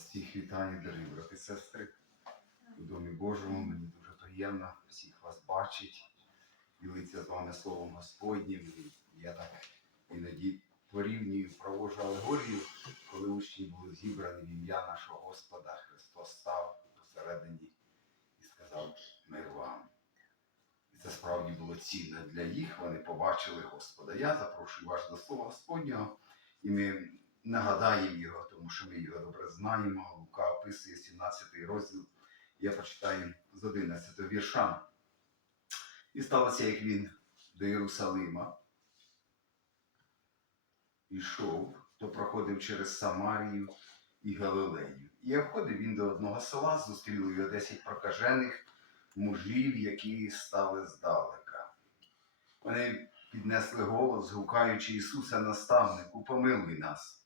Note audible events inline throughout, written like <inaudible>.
Всіх вітаю, дорогі брати і сестри. У Домі Божому мені дуже приємно всіх вас бачить, ділитися з вами Словом Господнім. Я так іноді порівнюю, провожу алегорію, коли учні були зібрані в ім'я нашого Господа, Христос став посередині і сказав мир вам. І це справді було цінно для їх, вони побачили Господа. Я запрошую вас до Слова Господнього, і ми нагадаємо його, тому що ми його добре знаємо. Лука описує 17 розділ. Я почитаю з 11 вірша. І сталося, як він до Єрусалима ішов, то проходив через Самарію і Галилею. І як входив він до одного села, зустріли його десять прокажених мужів, які стали здалека. Вони піднесли голос, гукаючи Ісуса наставнику, помилуй нас.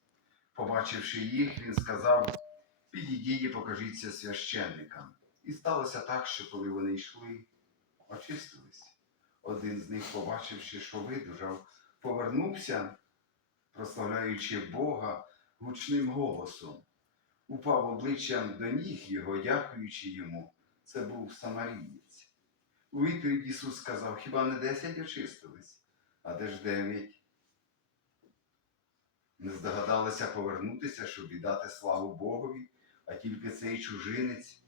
Побачивши їх, він сказав: Підійдіть і покажіться священникам. І сталося так, що коли вони йшли, очистились. Один з них, побачивши, що видужав, повернувся, прославляючи Бога гучним голосом, упав обличчям до ніг його, дякуючи йому. Це був самарієць. У відповідь Ісус сказав: Хіба не десять очистились, а де ж дев'ять? Не здогадалися повернутися, щоб віддати славу Богові, а тільки цей чужинець.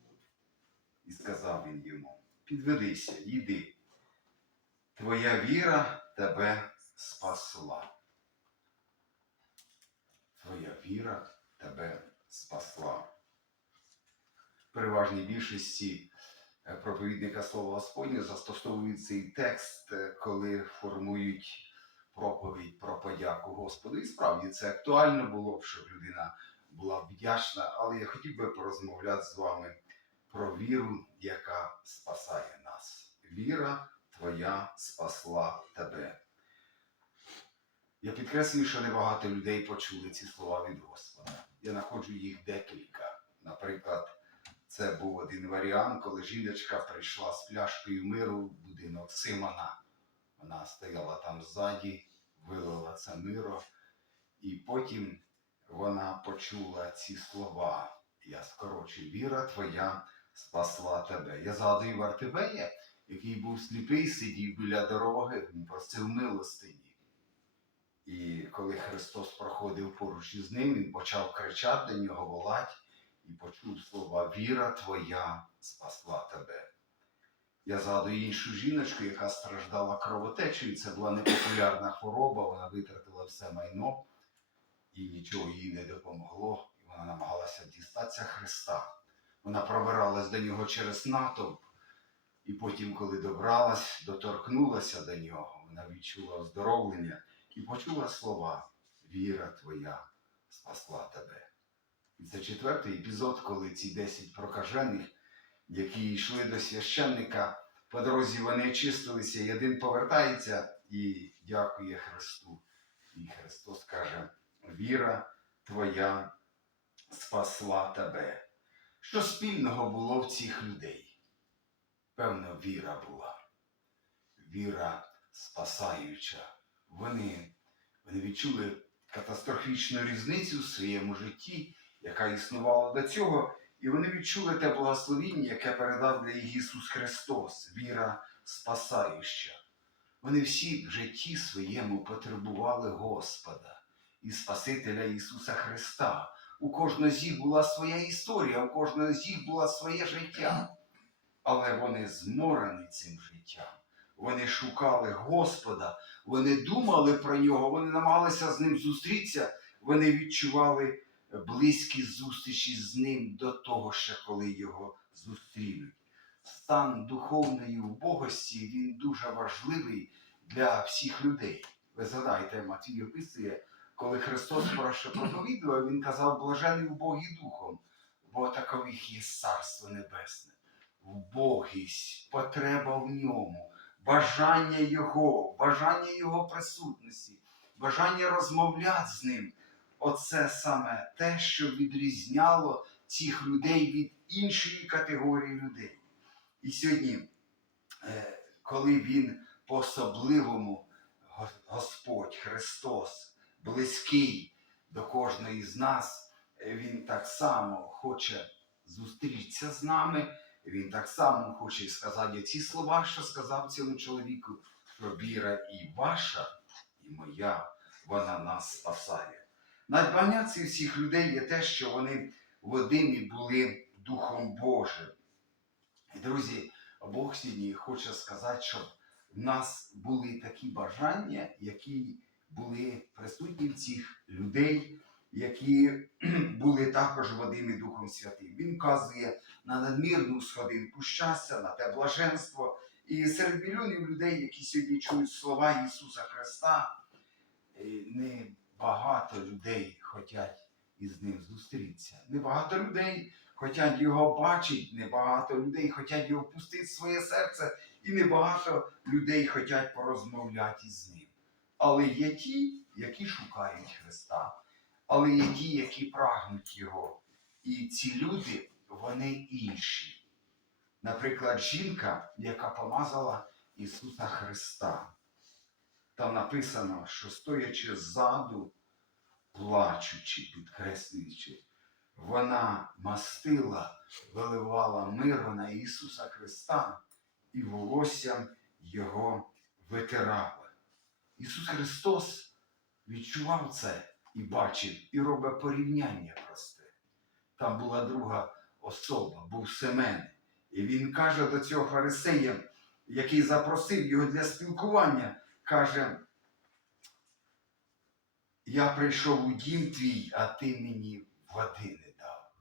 І сказав він йому: Підведися, йди. Твоя віра тебе спасла. Твоя віра тебе спасла. Переважній більшості е, проповідника Слова Господнього застосовують цей текст, е, коли формують проповідь про подяку Господу. І справді це актуально було б, щоб людина була вдячна, але я хотів би порозмовляти з вами про віру, яка спасає нас. Віра твоя спасла тебе. Я підкреслюю, що небагато людей почули ці слова від Господа. Я знаходжу їх декілька. Наприклад, це був один варіант, коли жіночка прийшла з пляшкою миру в будинок Симона. Вона стояла там ззаді, вилила це миро, і потім вона почула ці слова. Я скорочу, віра твоя спасла тебе. Я згадую Вартибея, який був сліпий, сидів біля дороги, він просив милостині. І коли Христос проходив поруч із ним, він почав кричати до нього, волати, і почув слова Віра твоя спасла тебе. Я згадую іншу жіночку, яка страждала кровотечею. Це була непопулярна хвороба, вона витратила все майно і нічого їй не допомогло. І вона намагалася дістатися Христа. Вона пробиралась до нього через натовп, і потім, коли добралась, доторкнулася до нього, вона відчула оздоровлення і почула слова Віра твоя спасла тебе. І це четвертий епізод, коли ці десять прокажених які йшли до священника. По дорозі вони чистилися, і один повертається і дякує Христу. І Христос каже: Віра твоя спасла тебе. Що спільного було в цих людей? Певно, віра була. Віра спасаюча. Вони, вони відчули катастрофічну різницю в своєму житті, яка існувала до цього. І вони відчули те благословіння, яке передав для їх Ісус Христос, віра спасаюча. Вони всі в житті своєму потребували Господа і Спасителя Ісуса Христа. У кожного з їх була своя історія, у кожного з їх було своє життя. Але вони зморені цим життям. Вони шукали Господа, вони думали про нього, вони намагалися з ним зустрітися, вони відчували близькі зустрічі з ним до того, ще коли його зустрінуть. Стан духовної вбогості він дуже важливий для всіх людей. Ви згадайте, Матвій описує, коли Христос проще проповідував, він казав блажений вбогий духом, бо такових є царство небесне. Вбогість, потреба в ньому, бажання Його, бажання Його присутності, бажання розмовляти з ним. Оце саме те, що відрізняло цих людей від іншої категорії людей. І сьогодні, е, коли Він по-особливому, Господь Христос, близький до кожної з нас, Він так само хоче зустрітися з нами. Він так само хоче сказати ці слова, що сказав цьому чоловіку, що віра і ваша, і моя, вона нас спасає. Надбання цих всіх людей є те, що вони водимі були Духом Божим. Друзі, Бог сьогодні хоче сказати, щоб в нас були такі бажання, які були присутні в цих людей, які <clears throat> були також водимі Духом Святим. Він вказує на надмірну сходинку щастя, на те блаженство. І серед мільйонів людей, які сьогодні чують слова Ісуса Христа, е, не багато людей хочуть із ним зустрітися. Небагато людей хочуть його бачити, небагато людей хочуть його впустити в своє серце, і небагато людей хочуть порозмовляти з ним. Але є ті, які шукають Христа, але є ті, які прагнуть Його. І ці люди, вони інші. Наприклад, жінка, яка помазала Ісуса Христа. Там написано, що стоячи ззаду, плачучи, підкреслюючи, вона мастила, виливала миру на Ісуса Христа і волоссям Його витирала. Ісус Христос відчував це і бачив, і робить порівняння просте. Там була друга особа, був Семен. І він каже до цього фарисея, який запросив його для спілкування, каже, я прийшов у дім твій, а ти мені води не дав.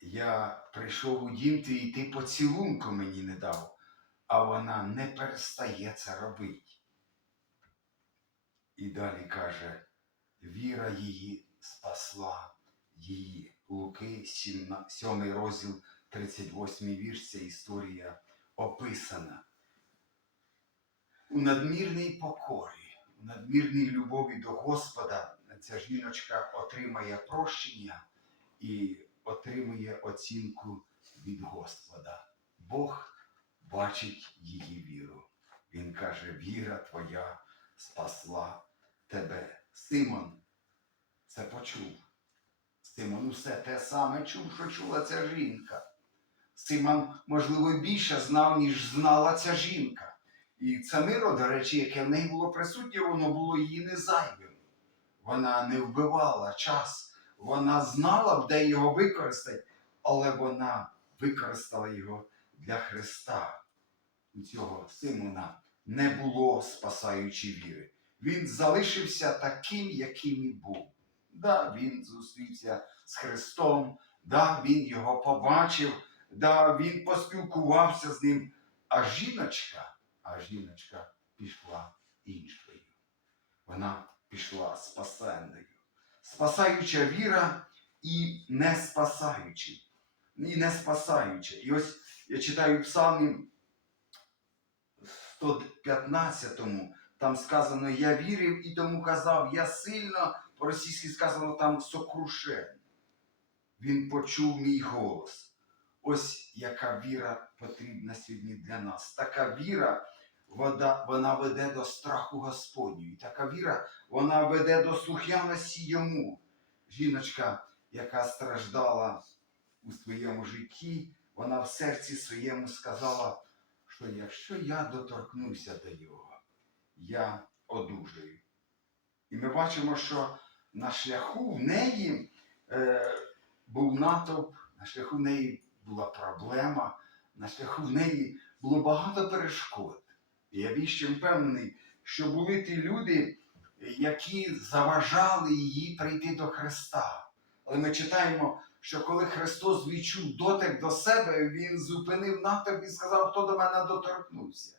Я прийшов у дім твій, і ти поцілунку мені не дав, а вона не перестає це робити. І далі каже, віра її спасла її. Луки, 7 розділ, 38 вірш, ця історія описана. У надмірній покорі, у надмірній любові до Господа ця жіночка отримає прощення і отримує оцінку від Господа. Бог бачить її віру. Він каже: віра твоя спасла тебе. Симон це почув. Симон усе те саме чув, що чула ця жінка. Симон, можливо, більше знав, ніж знала ця жінка. І це миро, до речі, яке в неї було присутнє, воно було її не. Вона не вбивала час, вона знала б, де його використати, але вона використала його для Христа. Цього Симона не було спасаючої віри. Він залишився таким, яким і був. Да, він зустрівся з Христом, да, він його побачив, да, він поспілкувався з ним. А жіночка, а жіночка пішла іншою. Вона пішла спасенною. Спасаюча віра і не спасаючи. І не спасаюча. І ось я читаю Псалмі 115-му, там сказано, я вірив і тому казав, я сильно, по-російськи сказано там сокрушен. Він почув мій голос. Ось яка віра потрібна сьогодні для нас. Така віра, вода, вона веде до страху Господню. І така віра, вона веде до слухняності йому. Жіночка, яка страждала у своєму житті, вона в серці своєму сказала, що якщо я доторкнуся до нього, я одужаю. І ми бачимо, що на шляху в неї е, був натовп, на шляху в неї була проблема, на шляху в неї було багато перешкод. Я більш чим впевнений, що були ті люди, які заважали її прийти до Христа. Але ми читаємо, що коли Христос відчув дотик до себе, Він зупинив натовп і сказав, хто до мене доторкнувся.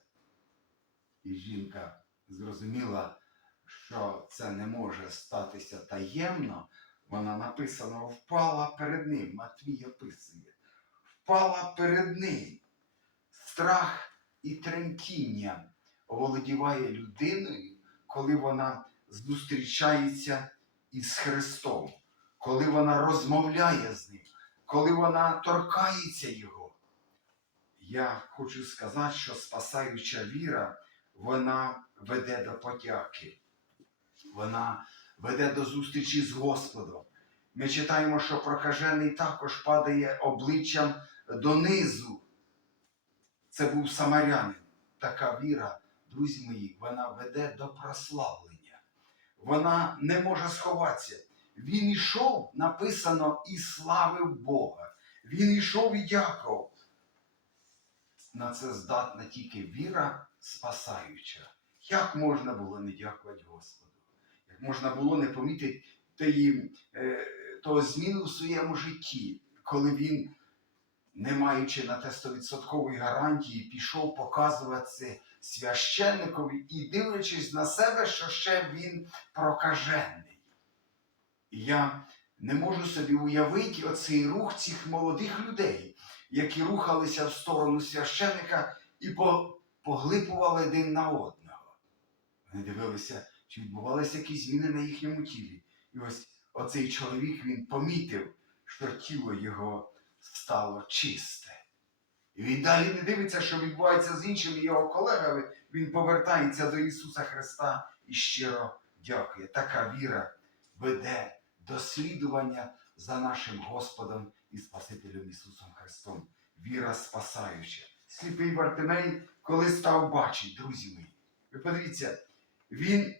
І жінка зрозуміла, що це не може статися таємно. Вона написано впала перед ним. Матвій описує. Впала перед ним. Страх і тремтіння оволодіває людиною, коли вона зустрічається із Христом, коли вона розмовляє з ним, коли вона торкається Його. Я хочу сказати, що спасаюча віра, вона веде до подяки. Вона веде до зустрічі з Господом. ми читаємо, що прокажений також падає обличчям донизу. Це був самарянин. Така віра, друзі мої, вона веде до прославлення. Вона не може сховатися. Він ішов, написано, і славив Бога. Він ішов і дякував. На це здатна тільки віра спасаюча. Як можна було не дякувати Господу? Як можна було не помітити тієї, е, того зміну в своєму житті, коли він, не маючи на те 100% гарантії, пішов показувати це священникові і дивлячись на себе, що ще він прокажений. Я не можу собі уявити оцей рух цих молодих людей, які рухалися в сторону священника і по- поглипували один на одного. Вони дивилися, чи відбувалися якісь зміни на їхньому тілі. І ось оцей чоловік він помітив, що тіло його стало чисте. І він далі не дивиться, що відбувається з іншими його колегами. Він повертається до Ісуса Христа і щиро дякує. Така віра веде до слідування за нашим Господом і Спасителем Ісусом Христом. Віра спасаюча. Сліпий Вартимей, коли став бачить, друзі мої. Ви подивіться, він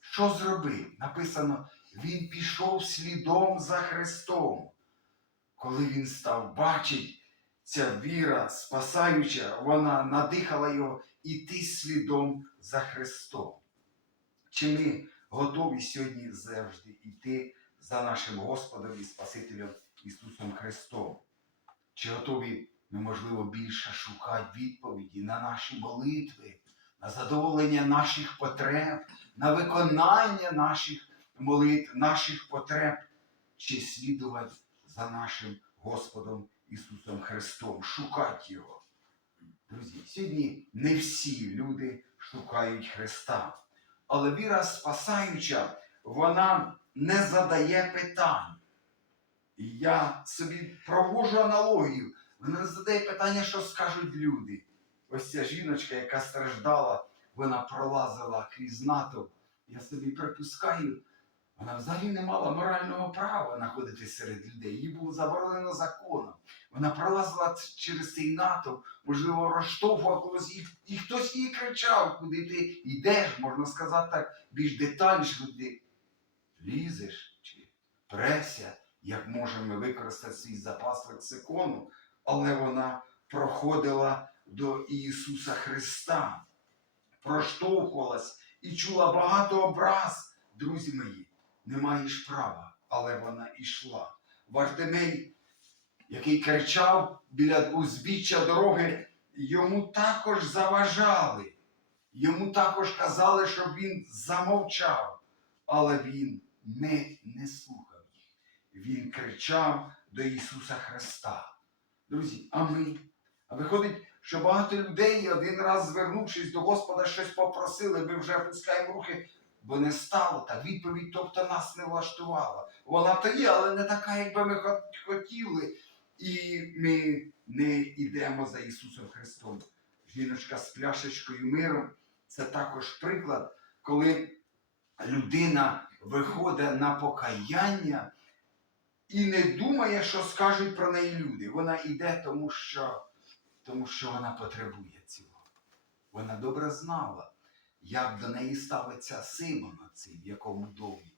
що зробив? Написано, він пішов слідом за Христом. Коли він став бачить, ця віра спасаюча, вона надихала його іти слідом за Христом. Чи ми готові сьогодні завжди йти за нашим Господом і Спасителем Ісусом Христом? Чи готові ми, можливо, більше шукати відповіді на наші молитви, на задоволення наших потреб, на виконання наших молитв, наших потреб, чи слідувати за нашим Господом Ісусом Христом, шукати Його? Друзі, сьогодні не всі люди шукають Христа. Але віра спасаюча, вона не задає питань. І я собі провожу аналогію. Вона задає питання, що скажуть люди. Ось ця жіночка, яка страждала, вона пролазила крізь натовп. Я собі припускаю, вона взагалі не мала морального права знаходитися серед людей. Їй було заборонено законом. Вона пролазила через цей натовп, можливо, розштовхував когось, і, і хтось їй кричав, куди ти йдеш, можна сказати так, більш детальніше, куди лізеш чи преся, як можемо використати свій запас лексикону, але вона проходила до Ісуса Христа, проштовхувалась і чула багато образ, друзі мої, не маєш права, але вона йшла. Вартимей, який кричав біля узбіччя дороги, йому також заважали. Йому також казали, щоб він замовчав, але він не, не слухав їх. Він кричав до Ісуса Христа. Друзі, а ми? А виходить, що багато людей, один раз звернувшись до Господа, щось попросили, ми вже опускаємо руки, бо не стало так. Відповідь, тобто нас не влаштувала. Вона то є, але не така, як би ми хотіли. І ми не йдемо за Ісусом Христом. Жіночка з пляшечкою миру це також приклад, коли людина виходить на покаяння і не думає, що скажуть про неї люди. Вона йде, тому що, тому що вона потребує цього. Вона добре знала, як до неї ставиться Симон цей, в якому домі.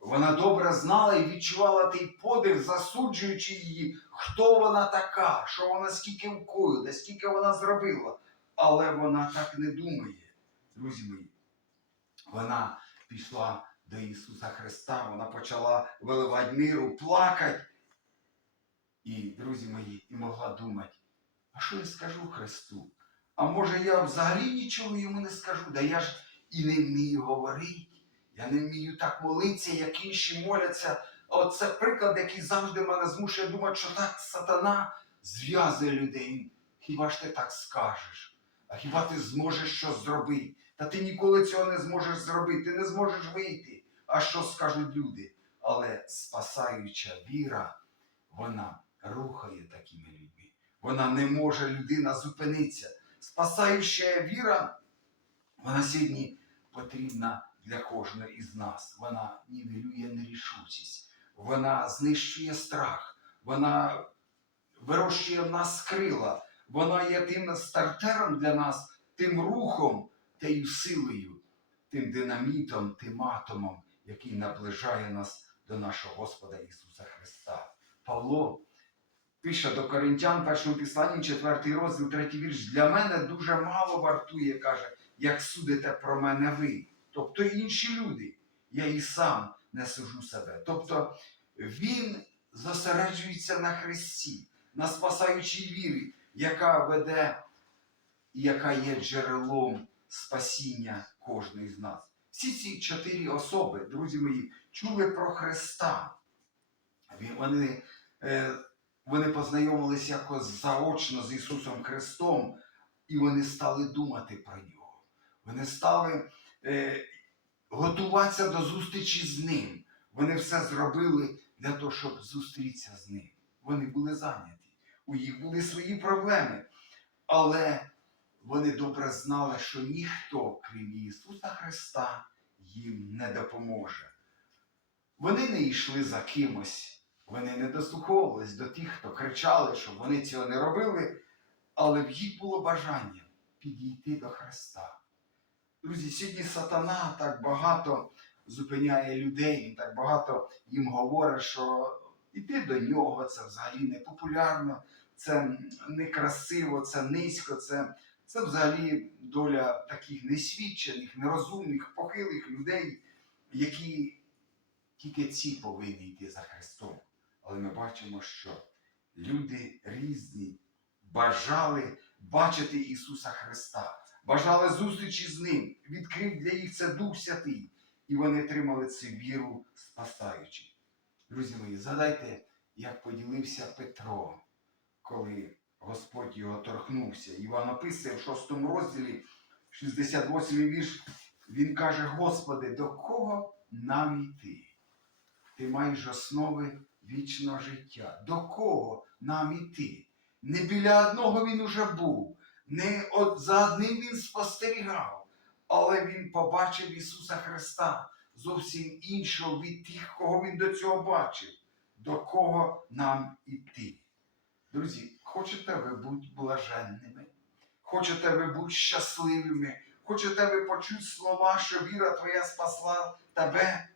Вона добре знала і відчувала той подив, засуджуючи її, хто вона така, що вона скільки вкоїла, скільки вона зробила. Але вона так не думає, друзі мої. Вона пішла до Ісуса Христа, вона почала виливати миру, плакати. І, друзі мої, і могла думати, а що я скажу Христу? А може я взагалі нічого йому не скажу? Да я ж і не вмію говорити, я не вмію так молитися, як інші моляться. Оце приклад, який завжди мене змушує думати, що так сатана зв'язує людей. Хіба ж ти так скажеш? А хіба ти зможеш щось зробити? Та ти ніколи цього не зможеш зробити, ти не зможеш вийти. А що скажуть люди? Але спасаюча віра, вона рухає такими людьми. Вона не може людина зупинитися. Спасаюча віра, вона сьогодні потрібна для кожного із нас. Вона нівелює нерішучість. вона знищує страх, вона вирощує в нас крила, вона є тим стартером для нас, тим рухом, тією силою, тим динамітом, тим атомом, який наближає нас до нашого Господа Ісуса Христа. Павло пише до Коринтян, першому післанні, 4 розділ, 3 вірш. Для мене дуже мало вартує, каже, як судите про мене ви. Тобто інші люди. Я і сам не сужу себе. Тобто він зосереджується на Христі, на спасаючій вірі, яка веде і яка є джерелом спасіння кожної з нас. Всі ці чотири особи, друзі мої, чули про Христа. Вони, е, вони познайомилися якось заочно з Ісусом Христом, і вони стали думати про нього. Вони стали е, готуватися до зустрічі з ним. Вони все зробили для того, щоб зустрітися з ним. Вони були зайняті. У їх були свої проблеми. Але вони добре знали, що ніхто, крім Ісуса Христа, їм не допоможе. Вони не йшли за кимось, вони не дослуховувались до тих, хто кричали, щоб вони цього не робили, але в їх було бажання підійти до Христа. Друзі, сьогодні сатана так багато зупиняє людей, він так багато їм говорить, що йти до нього це взагалі не популярно, це некрасиво, це низько, це, це взагалі доля таких несвідчених, нерозумних, похилих людей, які тільки ці повинні йти за Христом. Але ми бачимо, що люди різні бажали бачити Ісуса Христа, бажали зустрічі з Ним, відкрив для їх це Дух Святий, і вони отримали цю віру спасаючи. Друзі мої, згадайте, як поділився Петро, коли Господь його торкнувся. Іван описує в 6 розділі, 68 вірш, він каже: Господи, до кого нам йти? Ти маєш основи вічного життя. До кого нам іти? Не біля одного він уже був, не от за одним він спостерігав, але він побачив Ісуса Христа зовсім іншого від тих, кого він до цього бачив. До кого нам іти? Друзі, хочете ви бути блаженними? Хочете ви бути щасливими? Хочете ви почути слова, що віра твоя спасла тебе?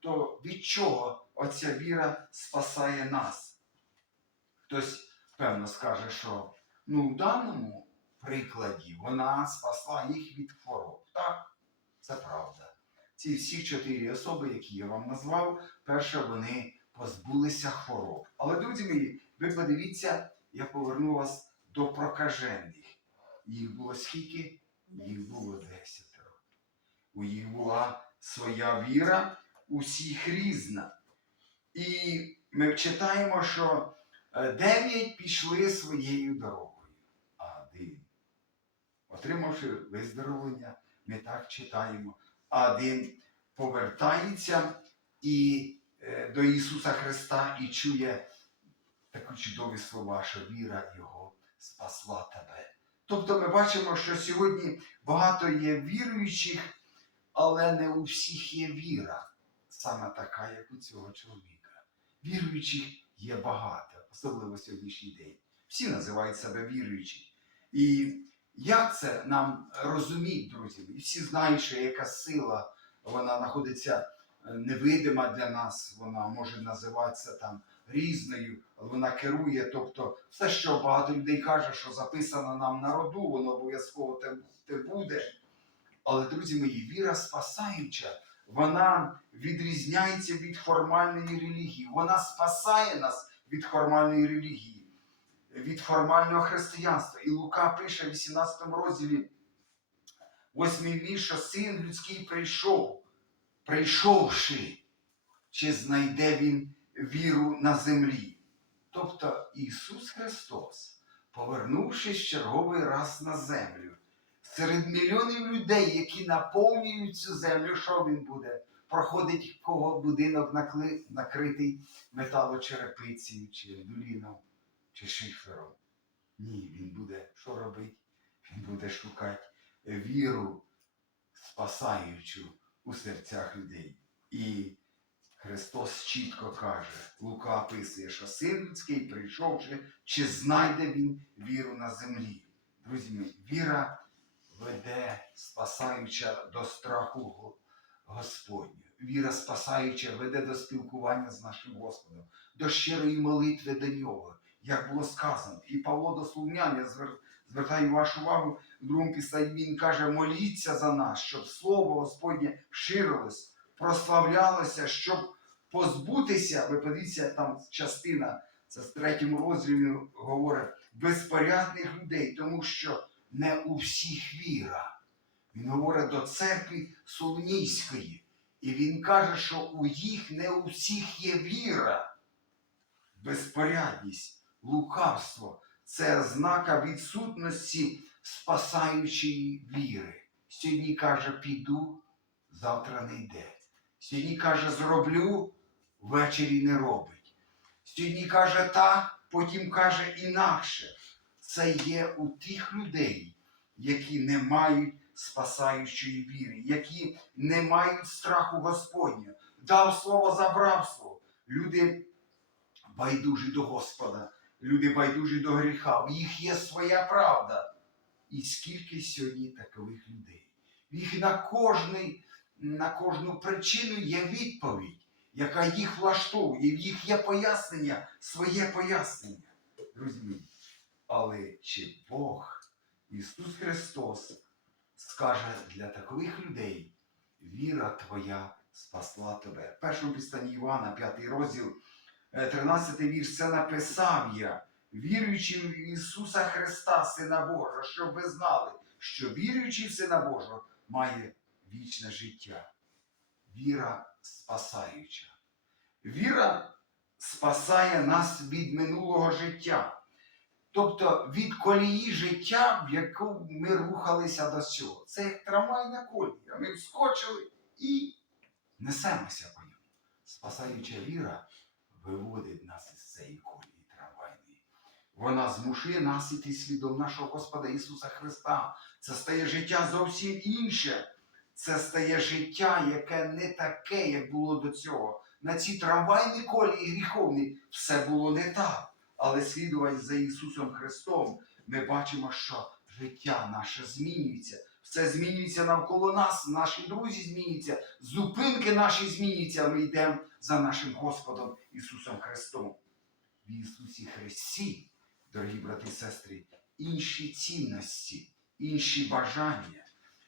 То від чого оця віра спасає нас? Хтось, певно, скаже, що ну, в даному прикладі вона спасла їх від хвороб. Так, це правда. Ці всі чотири особи, які я вам назвав, перше вони позбулися хвороб. Але, друзі мої, ви подивіться, я поверну вас до прокажених. Їх було скільки? Їх було десятеро. У їх була своя віра, усіх різна. І ми читаємо, що е, дев'ять пішли своєю дорогою, а один, отримавши виздоровлення, ми так читаємо, а один повертається і е, до Ісуса Христа і чує такі чудові слова, що віра Його спасла тебе. Тобто ми бачимо, що сьогодні багато є віруючих, але не у всіх є віра, саме така, як у цього чоловіка. Віруючих є багато, особливо сьогоднішній день. Всі називають себе віруючі. І як це нам розуміти, друзі? І всі знають, що яка сила, вона знаходиться е, невидима для нас, вона може називатися там різною, але вона керує. Тобто, все, що багато людей каже, що записано нам на роду, воно обов'язково те буде. Але, друзі мої, віра спасаюча, вона відрізняється від формальної релігії. Вона спасає нас від формальної релігії, від формального християнства. І Лука пише в 18 розділі 8 вірш, що син людський прийшов, прийшовши, чи знайде він віру на землі. Тобто Ісус Христос, повернувшись черговий раз на землю, серед мільйонів людей, які наповнюють цю землю, що він буде? Проходить кого будинок накли- накритий металочерепицею, чи дуліном, чи шифером. Ні, він буде що робити? Він буде шукати віру, спасаючу у серцях людей. І Христос чітко каже, Лука описує, що син людський, прийшовши, чи знайде він віру на землі. Друзі мої, віра веде, спасаюча до страху Го- Господню. Віра спасаюча веде до спілкування з нашим Господом, до щирої молитви до нього, як було сказано. І Павло до Слов'ян, я звер- звертаю вашу увагу, в другому писанні він каже, моліться за нас, щоб слово Господнє ширилось, прославлялося, щоб позбутися, ви подивіться, там частина, це з третьому розділі він говорить, безпорядних людей, тому що не у всіх віра. Він говорить до церкви Солонійської. І він каже, що у їх не у всіх є віра. Безпорядність, лукавство це ознака відсутності спасаючої віри. Сьогодні каже, піду, завтра не йде. Сьогодні каже, зроблю, ввечері не робить. Сьогодні каже так, потім каже інакше. Це є у тих людей, які не мають спасаючої віри, які не мають страху Господня. Дав слово, забрав слово. Люди байдужі до Господа, люди байдужі до гріха. У їх є своя правда. І скільки сьогодні такових людей? В їх на, кожний, на кожну причину є відповідь, яка їх влаштовує, в їх є пояснення, своє пояснення. Друзі але чи Бог, Ісус Христос, скаже для такових людей, віра твоя спасла тебе. В першому пістані Івана, 5 розділ, е, 13 вірш, це написав я, віруючи в Ісуса Христа, Сина Божого, щоб ви знали, що віруючий в Сина Божого має вічне життя. Віра спасаюча. Віра спасає нас від минулого життя. Тобто від колії життя, в яку ми рухалися до цього. Це як трамвайна колія. Ми вскочили і несемося по ньому. Спасаюча віра виводить нас із цієї колії трамвайної. Вона змушує нас іти слідом нашого Господа Ісуса Христа. Це стає життя зовсім інше. Це стає життя, яке не таке, як було до цього. На цій трамвайній колії гріховній все було не так. Але слідувати за Ісусом Христом, ми бачимо, що життя наше змінюється. Все змінюється навколо нас, наші друзі змінюються, зупинки наші змінюються. Ми йдемо за нашим Господом Ісусом Христом. В Ісусі Христі, дорогі брати і сестри, інші цінності, інші бажання.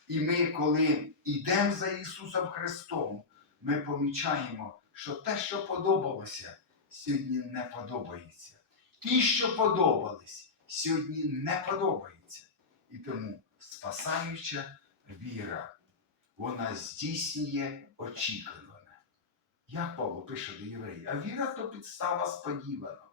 І ми, коли йдемо за Ісусом Христом, ми помічаємо, що те, що подобалося, сьогодні не подобається. Ті, що подобались, сьогодні не подобаються. І тому спасаюча віра, вона здійснює очікуване. Як Павло пише до євреїв, а віра то підстава сподіваного.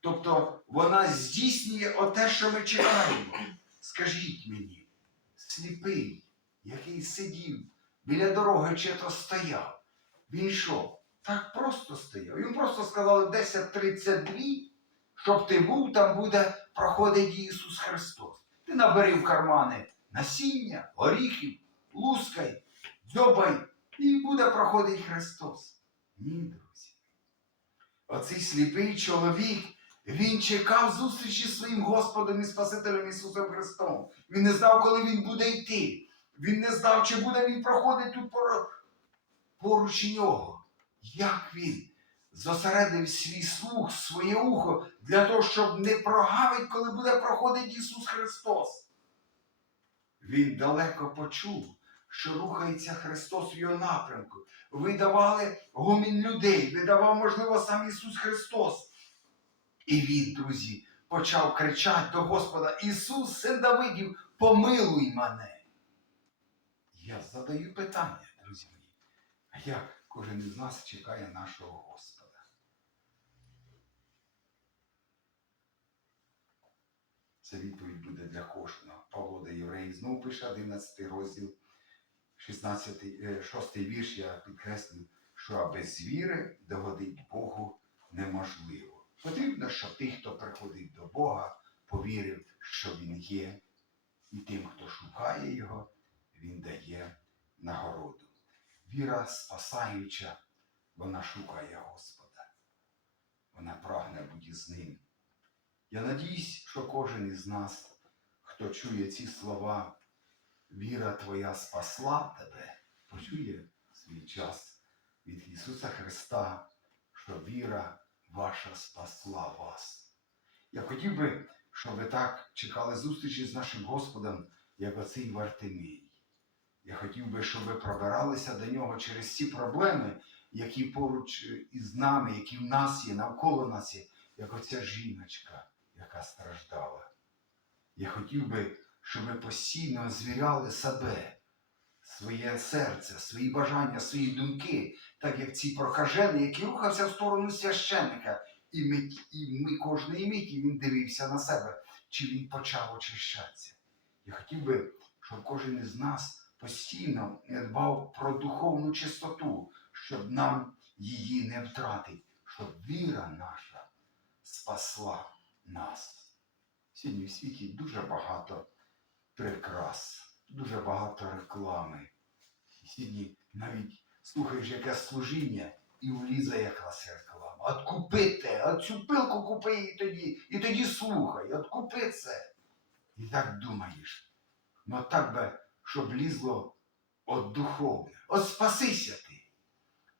Тобто вона здійснює оте, що ми чекаємо. Скажіть мені, сліпий, який сидів біля дороги чи то стояв, він що? Так просто стояв. Йому просто сказали 10.32, щоб ти був, там буде проходити Ісус Христос. Ти набери в кармани насіння, горіхів, лускай, дзьобай, і буде проходити Христос. Ні, друзі. Оцей сліпий чоловік, він чекав зустрічі з своїм Господом і Спасителем Ісусом Христом. Він не знав, коли він буде йти. Він не знав, чи буде він проходити тут поруч нього як він зосередив свій слух, своє ухо для того, щоб не прогавить, коли буде проходити Ісус Христос. Він далеко почув, що рухається Христос в його напрямку. Видавали гомін людей, видавав, можливо, сам Ісус Христос. І він, друзі, почав кричати до Господа: Ісус, син Давидів, помилуй мене. Я задаю питання, друзі мої. А як кожен із нас чекає нашого Господа? Це відповідь буде для кожного. Павло до Євреїв знову пише 11 розділ, 16, е, 6 вірш, я підкреслю, що без віри догодить Богу неможливо. Потрібно, щоб тих, хто приходить до Бога, повірив, що Він є, і тим, хто шукає Його, Він дає нагороду. Віра спасаюча вона шукає Господа. Вона прагне бути з ним. Я надіюсь, що кожен із нас, хто чує ці слова, віра твоя спасла тебе, почує свій час від Ісуса Христа, що віра ваша спасла вас. Я хотів би, щоб ви так чекали зустрічі з нашим Господом, як оцей Вартимій. Я хотів би, щоб ви пробиралися до нього через ці проблеми, які поруч е, із нами, які в нас є, навколо нас є, як оця жіночка, яка страждала. Я хотів би, щоб ви постійно звіряли себе, своє серце, свої бажання, свої думки, так як ці прокажений, який рухався в сторону священника, і, мить, і ми кожної миті він дивився на себе, чи він почав очищатися. Я хотів би, щоб кожен із нас постійно дбав про духовну чистоту, щоб нам її не втратити, щоб віра наша спасла нас. Сьогодні в світі дуже багато прикрас, дуже багато реклами. Сьогодні навіть слухаєш якесь служіння і влізе якраз реклама. От купи от цю пилку купи і тоді, і тоді слухай, от купи це. І так думаєш. Ну так би, щоб лізло от духовне. От спасися ти.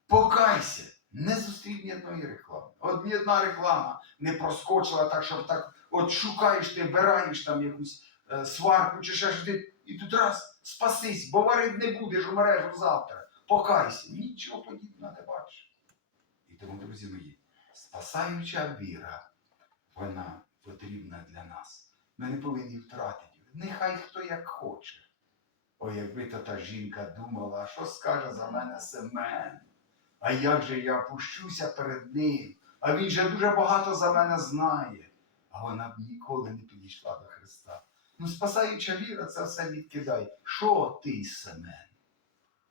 Покайся. Не зустрів ні одної реклами. От ні одна реклама не проскочила так, щоб так, от шукаєш ти, бираєш там якусь е, сварку чи ще ж ти, і тут раз спасись, бо варити не будеш, умреш завтра. Покайся. Нічого подібного не бачиш. І тому, друзі мої, спасаюча віра, вона потрібна для нас. Ми не повинні втратити. Нехай хто як хоче. Ой, якби то та жінка думала, що скаже за мене Семен? А як же я опущуся перед ним? А він же дуже багато за мене знає. А вона б ніколи не підійшла до Христа. Ну, спасаюча віра, це все відкидай. Що ти, Семен?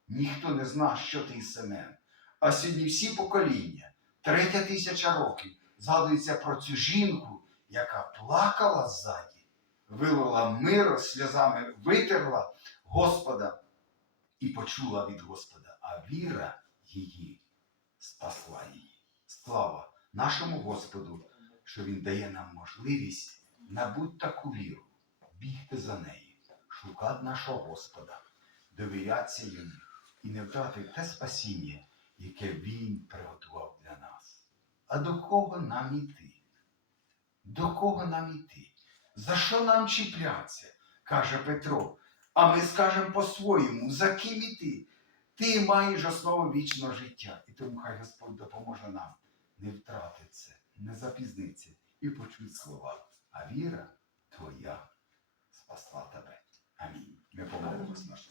Ніхто не зна, що ти, Семен. А сьогодні всі покоління, третя тисяча років, згадується про цю жінку, яка плакала ззаді, вилила миро сльозами, витерла Господа і почула від Господа, а віра її спасла її. Слава нашому Господу, що Він дає нам можливість набути таку віру, бігти за нею, шукати нашого Господа, довірятися йому і не втратити те спасіння, яке Він приготував для нас. А до кого нам іти? До кого нам іти? За що нам чіплятися? каже Петро. А ми скажемо по-своєму, за ким іти? Ти маєш основу вічного життя. І тому хай Господь допоможе нам не втратити це, не запізниться і почути слова. А віра твоя спасла тебе. Амінь. Ми помолимось наш.